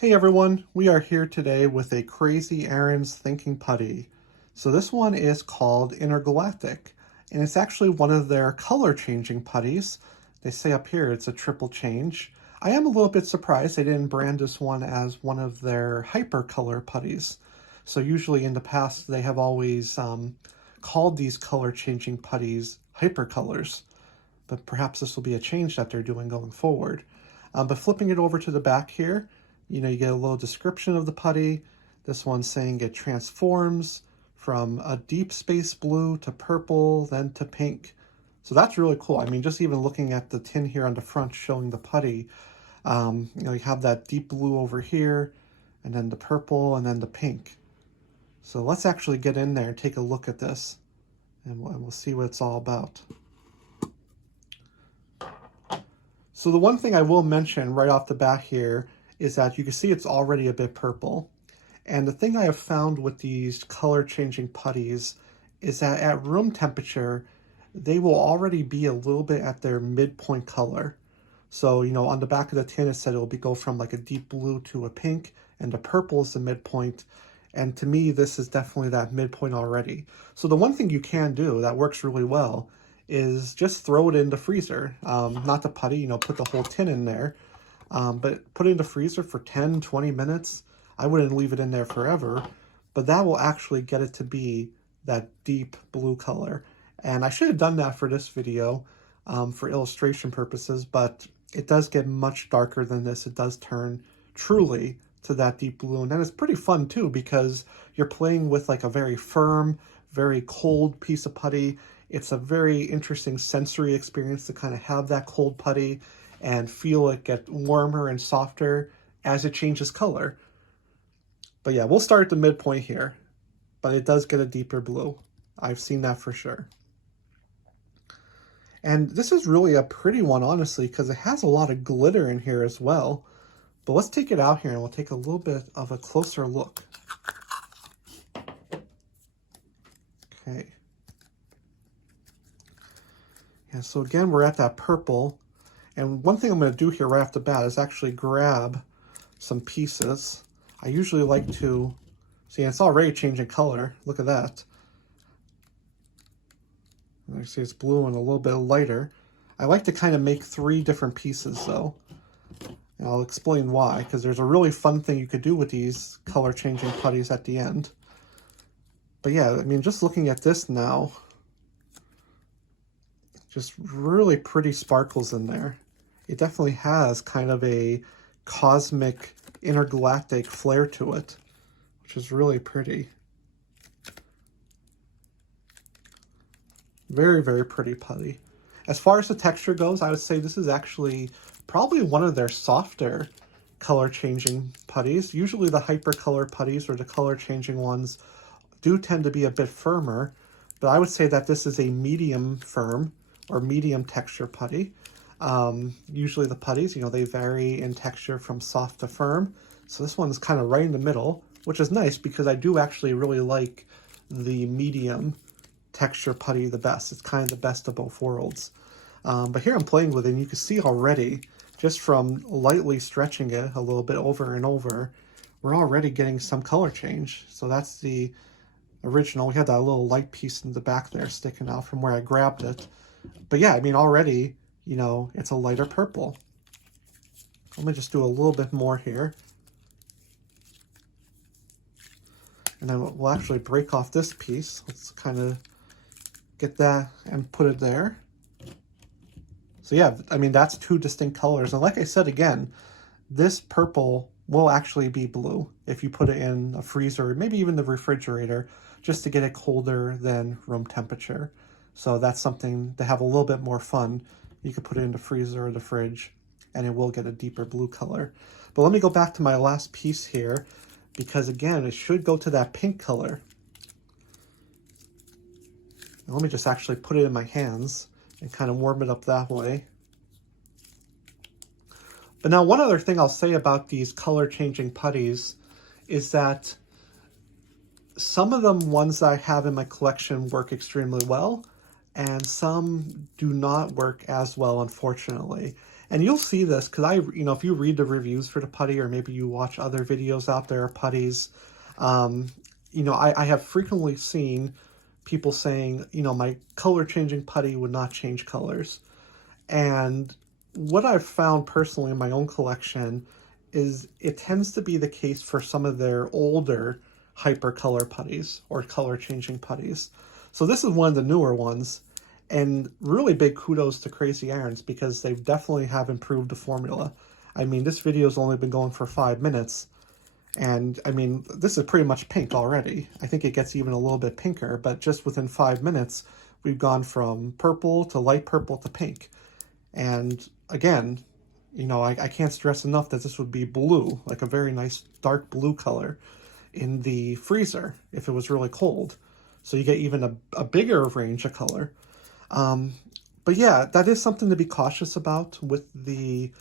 Hey everyone, we are here today with a Crazy Aaron's Thinking Putty. So this one is called Intergalactic, and it's actually one of their color changing putties. They say up here it's a triple change. I am a little bit surprised they didn't brand this one as one of their hyper color putties. So usually in the past they have always called these color changing putties hyper colors, but perhaps this will be a change that they're doing going forward. But flipping it over to the back here, you get a little description of the putty. This one's saying it transforms from a deep space blue to purple, then to pink. So that's really cool. I mean, just even looking at the tin here on the front showing the putty, you have that deep blue over here, and then the purple, and then the pink. So let's actually get in there and take a look at this, and we'll see what it's all about. So the one thing I will mention right off the bat here is that you can see it's already a bit purple. And the thing I have found with these color changing putties is that at room temperature, they will already be a little bit at their midpoint color. So, on the back of the tin, it said it'll go from like a deep blue to a pink, and the purple is the midpoint. And to me, this is definitely that midpoint already. So the one thing you can do that works really well is just throw it in the freezer. Not the putty, put the whole tin in there. But put it in the freezer for 10, 20 minutes. I wouldn't leave it in there forever, but that will actually get it to be that deep blue color. And I should have done that for this video for illustration purposes, but it does get much darker than this. It does turn truly to that deep blue. And then it's pretty fun too, because you're playing with like a very firm, very cold piece of putty. It's a very interesting sensory experience to kind of have that cold putty and feel it get warmer and softer as it changes color. But yeah, we'll start at the midpoint here, but it does get a deeper blue. I've seen that for sure. And this is really a pretty one, honestly, because it has a lot of glitter in here as well. But let's take it out here and we'll take a little bit of a closer look. Okay. Yeah, so again, we're at that purple. And one thing I'm going to do here right off the bat is actually grab some pieces. I usually like to, see, it's already changing color. Look at that. And I see it's blue and a little bit lighter. I like to kind of make 3 different pieces though. And I'll explain why, because there's a really fun thing you could do with these color changing putties at the end. But yeah, I mean, just looking at this now, just really pretty sparkles in there. It definitely has kind of a cosmic intergalactic flair to it, which is really pretty. Very, very pretty putty. As far as the texture goes, I would say this is actually probably one of their softer color changing putties. Usually the hyper color putties or the color changing ones do tend to be a bit firmer, but I would say that this is a medium firm or medium texture putty. Usually the putties, they vary in texture from soft to firm. So this one's kind of right in the middle, which is nice because I do actually really like the medium texture putty the best. It's kind of the best of both worlds. But here I'm playing with it, and you can see already, just from lightly stretching it a little bit over and over, we're already getting some color change. So that's the original. We had that little light piece in the back there sticking out from where I grabbed it. But yeah, I mean, already, it's a lighter purple. Let me just do a little bit more here. And then we'll actually break off this piece. Let's kind of get that and put it there. So yeah, I mean, that's 2 distinct colors. And like I said, again, this purple will actually be blue if you put it in a freezer, maybe even the refrigerator, just to get it colder than room temperature. So that's something to have a little bit more fun. You could put it in the freezer or the fridge, and it will get a deeper blue color. But let me go back to my last piece here, because again, it should go to that pink color. And let me just actually put it in my hands and kind of warm it up that way. But now one other thing I'll say about these color changing putties is that some of them, ones that I have in my collection, work extremely well, and some do not work as well, unfortunately. And you'll see this because if you read the reviews for the putty, or maybe you watch other videos out there of putties, I have frequently seen people saying, my color changing putty would not change colors. And what I've found personally in my own collection is it tends to be the case for some of their older hypercolor putties or color changing putties. So this is one of the newer ones, and really big kudos to Crazy Irons because they definitely have improved the formula. I mean, this video's only been going for 5 minutes, and I mean, this is pretty much pink already. I think it gets even a little bit pinker, but just within 5 minutes, we've gone from purple to light purple to pink. And again, I can't stress enough that this would be blue, like a very nice dark blue color in the freezer if it was really cold. So you get even a bigger range of color. But yeah, that is something to be cautious about with the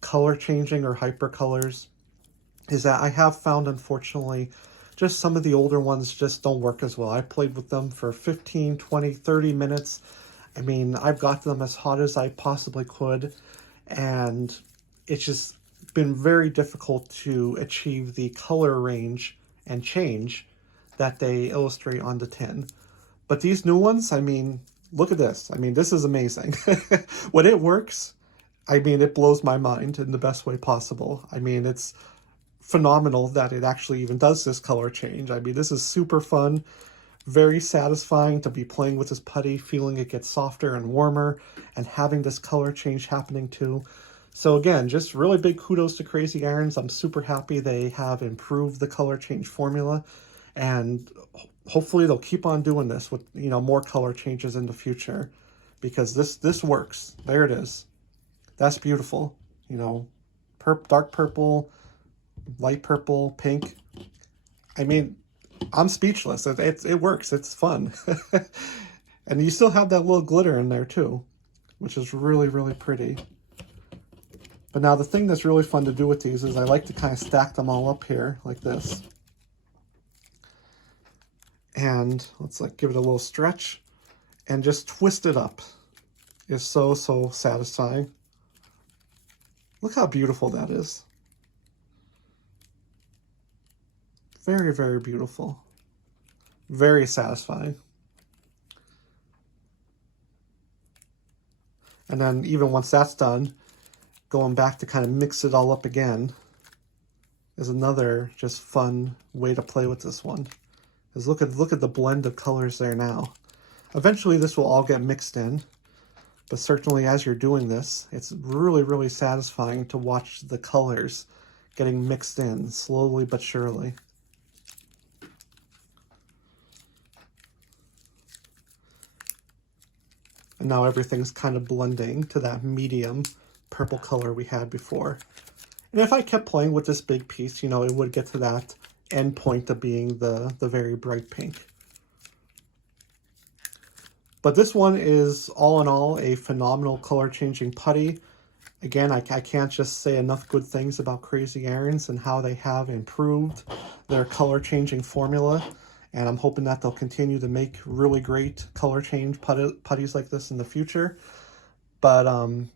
color changing or hyper colors, is that I have found, unfortunately, just some of the older ones just don't work as well. I played with them for 15, 20, 30 minutes. I mean, I've got them as hot as I possibly could, and it's just been very difficult to achieve the color range and change that they illustrate on the tin. But these new ones, I mean, look at this. I mean, this is amazing. When it works, I mean, it blows my mind in the best way possible. I mean, it's phenomenal that it actually even does this color change. I mean, this is super fun. Very satisfying to be playing with this putty, feeling it gets softer and warmer, and having this color change happening too. So again, just really big kudos to Crazy Irons. I'm super happy they have improved the color change formula, and hopefully they'll keep on doing this with more color changes in the future, because this works. There it is. That's beautiful. Dark purple, light purple, pink. I mean, I'm speechless. It works. It's fun. And you still have that little glitter in there too, which is really, really pretty. But now the thing that's really fun to do with these is I like to kind of stack them all up here like this. And let's give it a little stretch and just twist it up. It's so, so satisfying. Look how beautiful that is. Very, very beautiful. Very satisfying. And then even once that's done, going back to kind of mix it all up again is another just fun way to play with this one. Is look at the blend of colors there now. Eventually this will all get mixed in, but certainly as you're doing this, it's really, really satisfying to watch the colors getting mixed in slowly but surely. And now everything's kind of blending to that medium purple color we had before. And if I kept playing with this big piece, it would get to that end point of being the very bright pink. But this one is, all in all, a phenomenal color changing putty. Again, I can't just say enough good things about Crazy Irons and how they have improved their color changing formula. And I'm hoping that they'll continue to make really great color change putties like this in the future. But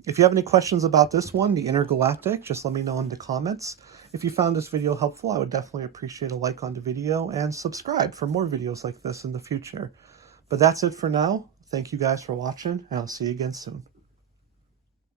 if you have any questions about this one, the Intergalactic, just let me know in the comments. If you found this video helpful, I would definitely appreciate a like on the video and subscribe for more videos like this in the future. But that's it for now. Thank you guys for watching, and I'll see you again soon.